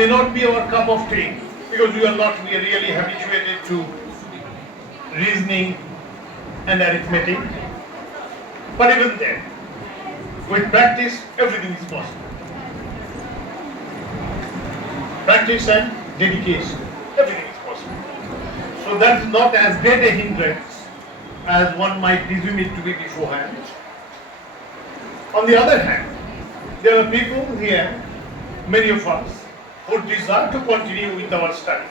may not be our cup of tea because we are not really habituated to reasoning and arithmetic. But even then, with practice, everything is possible. Practice and dedication, everything is possible. So that is not as great a hindrance as one might presume it to be beforehand. On the other hand, there are people here, many of us, who desire to continue with our studies.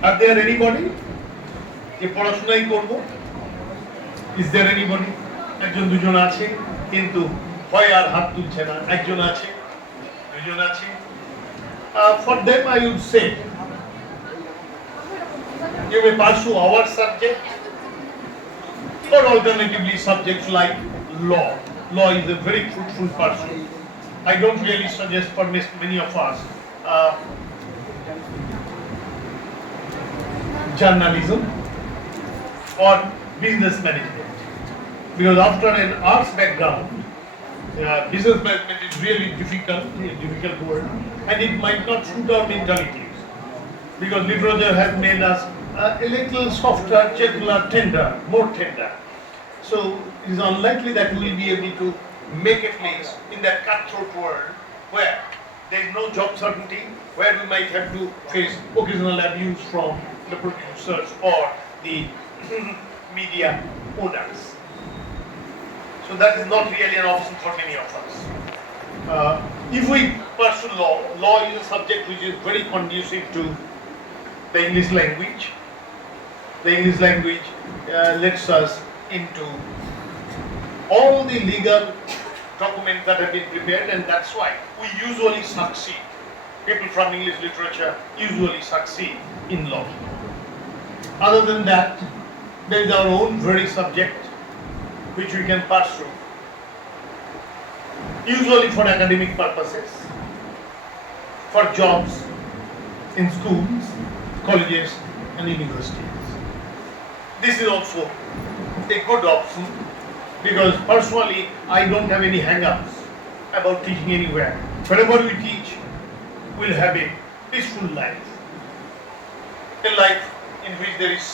Are there anybody? Is there anybody? একজন দুজন আছে কিন্তু হয় আর হাত তুলছে না একজন আছে দুজন আছে for them I would say you may pursue our subject or alternatively subjects like law. Law is a very fruitful pursuit. I don't really suggest for many of us journalism or business management. Because after an arts background, business management is really difficult word, and it might not suit our mentalities. Because literature has made us a little softer, gentler, tender, more tender. So it is unlikely that we will be able to make a place in that cutthroat world where there is no job certainty, where we might have to face occasional abuse from the producers or the media owners. So that is not really an option for many of us. If we pursue law, law is a subject which is very conducive to the English language. The English language lets us into all the legal documents that have been prepared, and that's why we usually succeed. People from English literature usually succeed in law. Other than that, there is our own very subject which we can pursue, usually for academic purposes, for jobs in schools, colleges and universities. This is also a good option because personally I don't have any hang-ups about teaching anywhere. Wherever we teach, we'll have a peaceful life, a life in which there is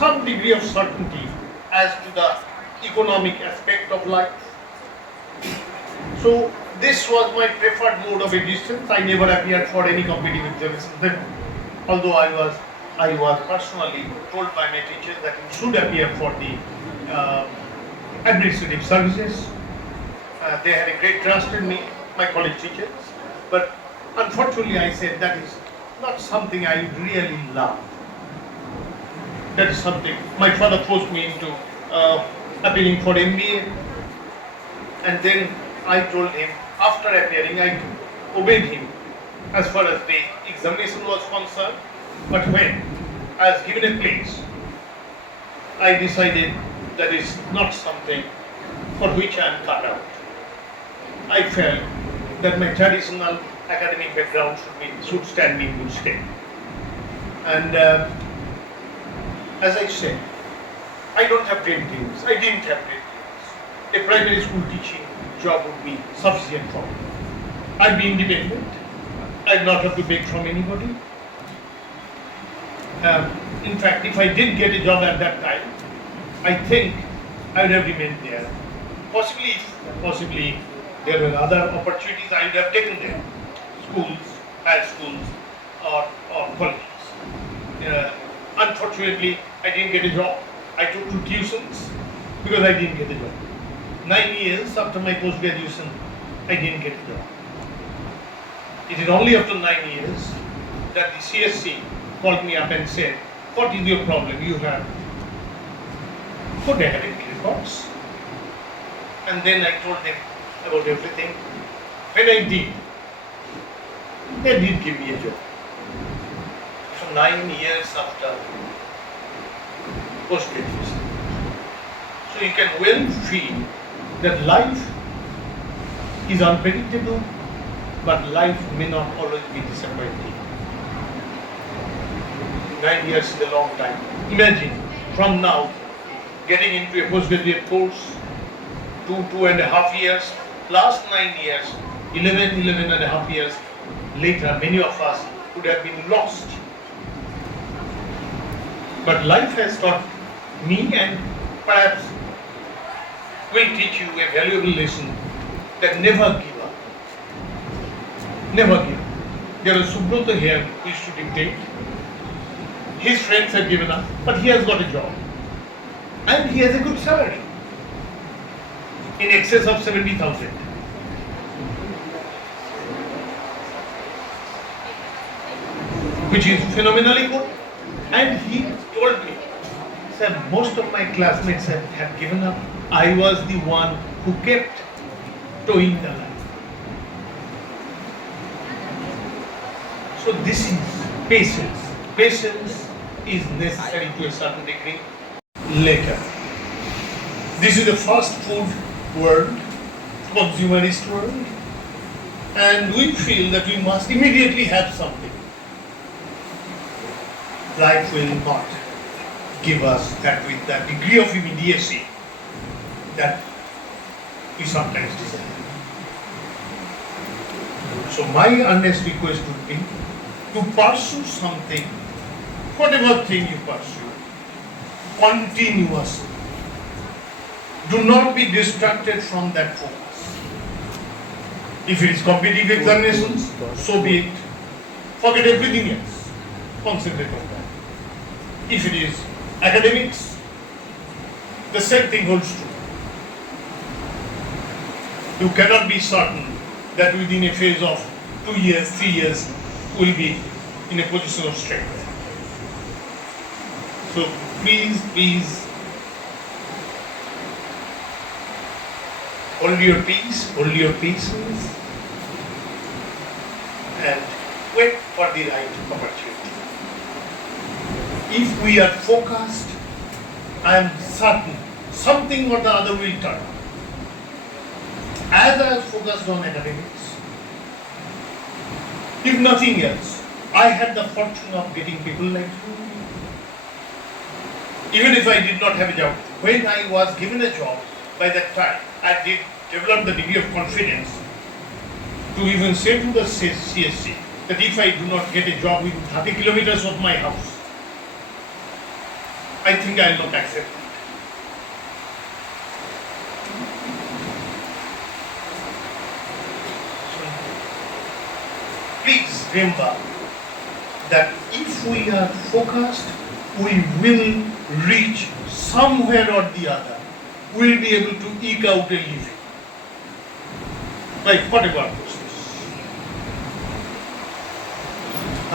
some degree of certainty as to the economic aspect of life. So this was my preferred mode of existence. I never appeared for any competitive examination. Although I was personally told by my teachers that I should appear for the administrative services. They had a great trust in me, my college teachers. But unfortunately I said that is not something I really love. That is something my father forced me into appearing for MBA, and then I told him after appearing I obeyed him as far as the examination was concerned, but when I was given a place I decided that is not something for which I am cut out. I felt that my traditional academic background should stand me in good stead, and as I said, I don't have great dreams. I didn't have great dreams. A primary school teaching job would be sufficient for me. I'd be independent. I'd not have to beg from anybody. In fact, if I did get a job at that time, I think I would have remained there. Possibly there were other opportunities I would have taken them. Schools, high schools, or colleges. Unfortunately, I didn't get a job. I took 2 tuitions because I didn't get a job. 9 years after my post-graduation, I didn't get a job. It is only after 9 years that the CSC called me up and said, "What is your problem? You have good academic records." And then I told them about everything. When I did, they did give me a job. So 9 years after post-graduation. So you can well feel that life is unpredictable, but life may not always be disappointing. 9 years is a long time. Imagine from now getting into a postgraduate course, 2.5 years, last 9 years, 11 and a half years, later many of us would have been lost. But life has taught me, and perhaps will teach you a valuable lesson, that never give up. Never give up. There is Subrata here who used to dictate. His friends have given up, but he has got a job. And he has a good salary. In excess of 70,000. Which is phenomenally good. And he told me, sir, most of my classmates have given up. I was the one who kept towing the line. So this is patience. Patience is necessary to a certain degree. Later. This is the fast food world, consumerist world, and we feel that we must immediately have something. Life will not give us that with that degree of immediacy that we sometimes desire. So my earnest request would be to pursue something, whatever thing you pursue, continuously. Do not be distracted from that focus. If it is competitive examinations, so be it. Forget everything else. Concentrate on that. If it is academics, the same thing holds true. You cannot be certain that within a phase of 2 years, 3 years, you will be in a position of strength. So please, hold your peace, hold your patience, and wait for the right opportunity. If we are focused, I am certain something or the other will turn. As I was focused on academics, if nothing else, I had the fortune of getting people like you. Even if I did not have a job, when I was given a job, by that time, I did develop the degree of confidence to even say to the CSC that if I do not get a job within 30 kilometers of my house, I think I will not accept it. So, please remember that if we are focused, we will reach somewhere or the other. We will be able to eke out a living. Like whatever process.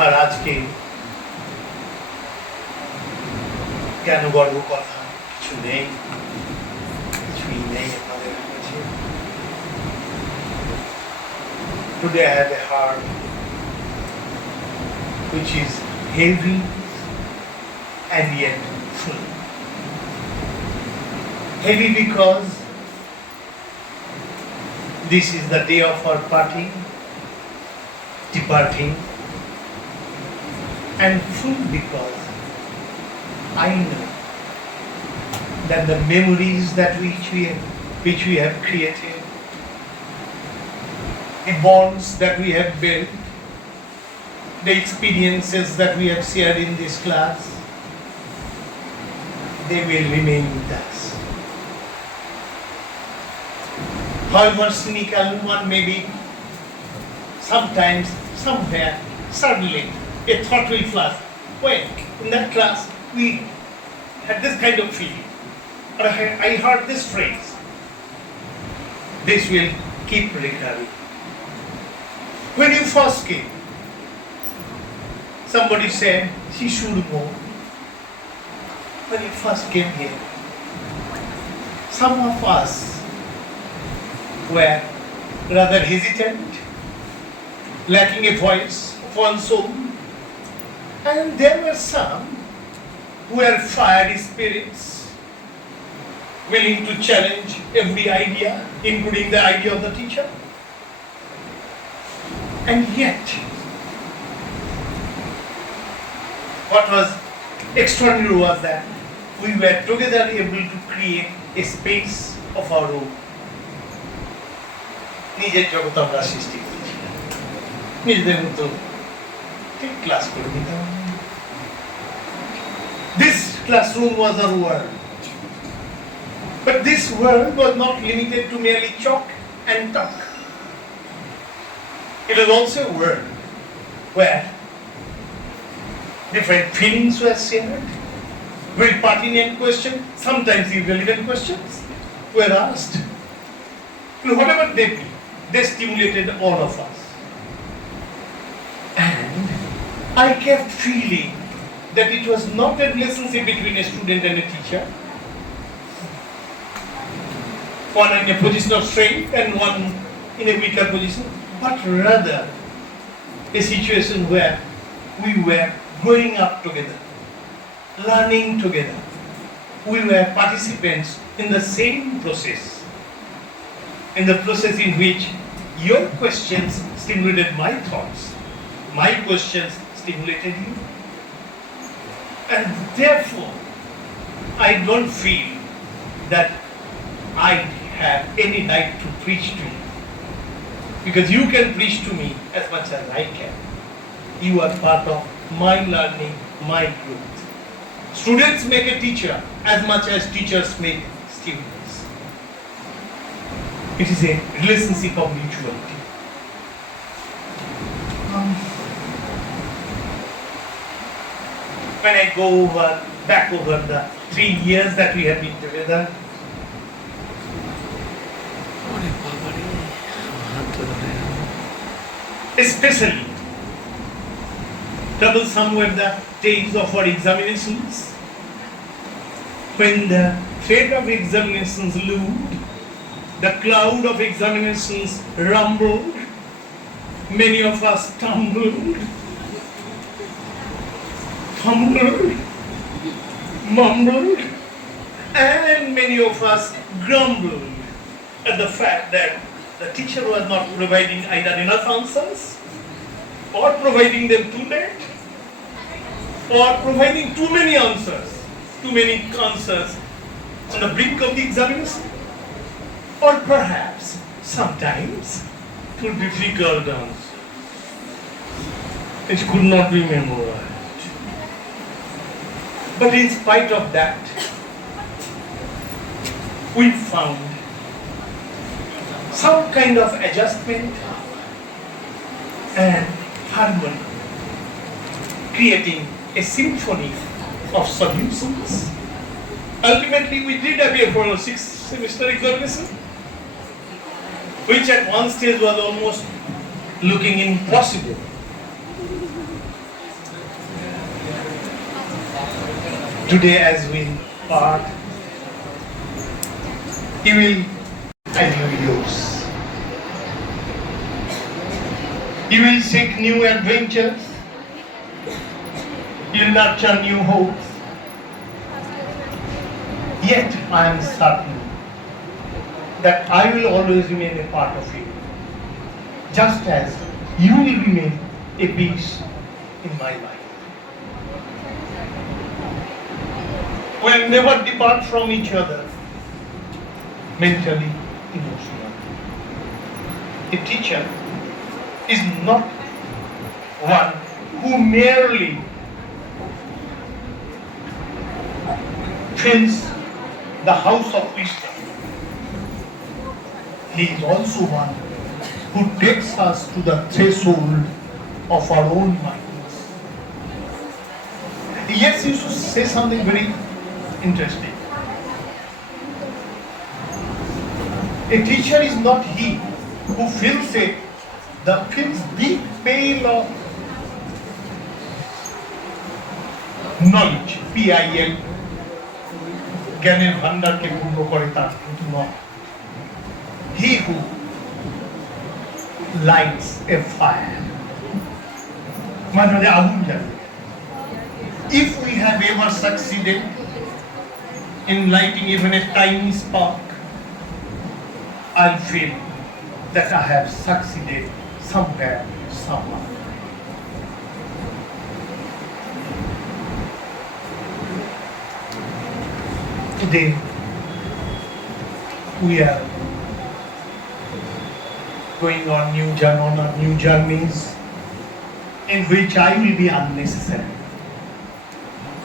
আর আজকে কেন গর্ব কথা কিছু নেই, কিছুই নেই আমাদের কাছে। Today I have a heart which is heavy and yet full. Heavy because this is the day of our parting, departing, and full because I know that the memories that which we have created, the bonds that we have built, the experiences that we have shared in this class, they will remain with us. However cynical one may be, sometimes, somewhere, suddenly, a thought will flash. When in that class we had this kind of feeling, or I heard this phrase. This will keep recurring. When you first came, somebody said, she should go. When you first came here, some of us were rather hesitant, lacking a voice of one's own, and there were some who were fiery spirits, willing to challenge every idea, including the idea of the teacher. And yet, what was extraordinary was that we were together able to create a space of our own. নিজের জগৎ আমরা সৃষ্টি করেছিলাম। নিজেদের মতো ঠিক class করে নিতাম। This classroom was our world. But this world was not limited to merely chalk and talk. It was also a world where different feelings were shared, very pertinent questions, sometimes irrelevant questions were asked. And whatever they be, they stimulated all of us. And I kept feeling that it was not a relationship between a student and a teacher, one in a position of strength and one in a weaker position, but rather a situation where we were growing up together, learning together. We were participants in the same process, in the process in which your questions stimulated my thoughts, my questions stimulated you. And therefore, I don't feel that I have any right to preach to you. Because you can preach to me as much as I can. You are part of my learning, my growth. Students make a teacher as much as teachers make students. It is a relationship of mutuality. When I go back over the 3 years that we have been together, especially troublesome were the days of our examinations, when the threat of examinations loomed, the cloud of examinations rumbled, many of us stumbled, fumbled, mumbled, and many of us grumbled at the fact that the teacher was not providing either enough answers, or providing them too late, or providing too many answers on the brink of the examination, or perhaps sometimes too difficult answers which could not be memorized. But in spite of that, we found some kind of adjustment and harmony, creating a symphony of solutions. Ultimately, we did appear for a 6th semester examination, which at one stage was almost looking impossible. Today, as we part, you will anew yours. You will seek new adventures. You will nurture new hopes. Yet I am certain that I will always remain a part of you, just as you will remain a piece in my life. We will never depart from each other, mentally, emotionally. A teacher is not one who merely fills the house of wisdom. He is also one who takes us to the threshold of our own minds. Yes, you should say something very interesting. A teacher is not he who fills the big pail of knowledge, P-I-L, জ্ঞানের ভান্ডারকে পূর্ণ করে তার কিন্তু নয়। He who lights a fire, মানে আগুন জ্বালে। If we have ever succeeded in lighting even a tiny spark, I'll feel that I have succeeded somewhere, somehow. Today, we are going on new journeys, in which I will be unnecessary.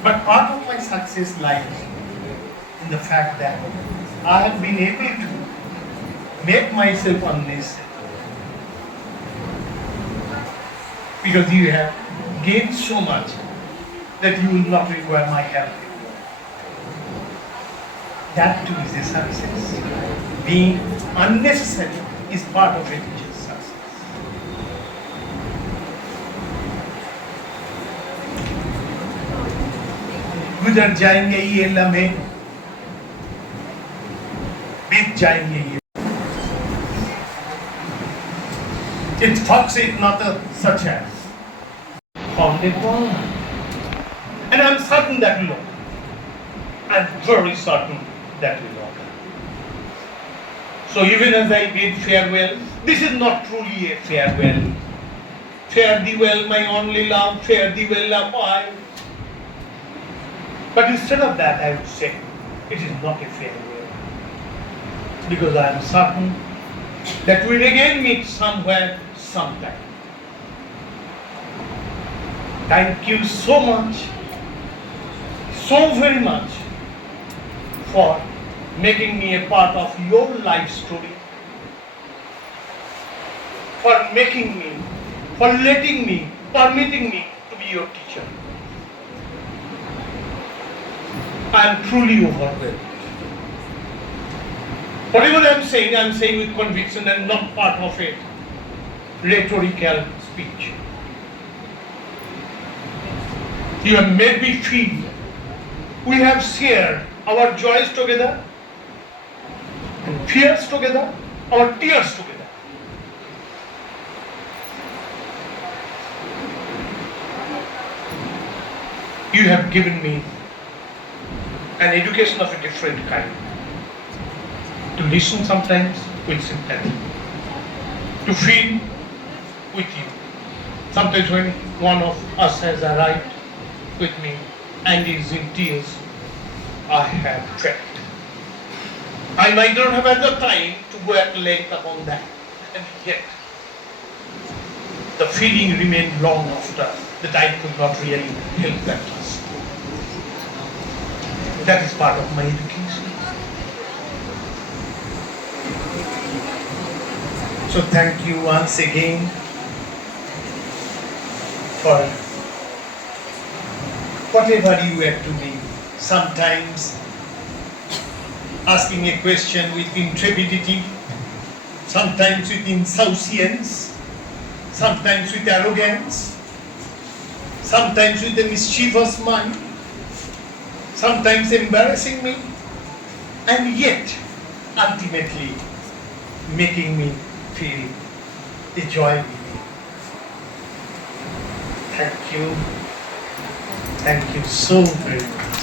But part of my success lies in the fact that I have been able to make myself unnecessary. Because you have gained so much that you will not require my help. That too is a success. Being unnecessary is part of it, which is success. गुजर जाएंगे ये लम्हे, बीत जाएंगे ये. It talks it not such as found it one. And I'm certain that will occur. I'm very certain that will occur. So even as I bid farewell, this is not truly a farewell. Fare thee well, my only love, fare thee well, love I. But instead of that, I would say, it is not a farewell. Because I am certain that we'll again meet somewhere, sometime. Thank you so much, so very much, for making me a part of your life story, for making me, for letting me, permitting me to be your teacher. I am truly overwhelmed. Whatever I am saying with conviction and not part of a rhetorical speech. You have made me feel we have shared our joys together, and fears together, our tears together. You have given me an education of a different kind. To listen sometimes with sympathy. To feel with you. Sometimes when one of us has arrived with me and is in tears, I have felt. I might not have had the time to go at length upon that, and yet the feeling remained long after that I could not really help that task. That is part of my education. So thank you once again for whatever you had to me. Sometimes asking a question with intrepidity, sometimes with insouciance, sometimes with arrogance, sometimes with a mischievous mind, sometimes embarrassing me, and yet ultimately making me feel a joy within. Thank you. Thank you so very much.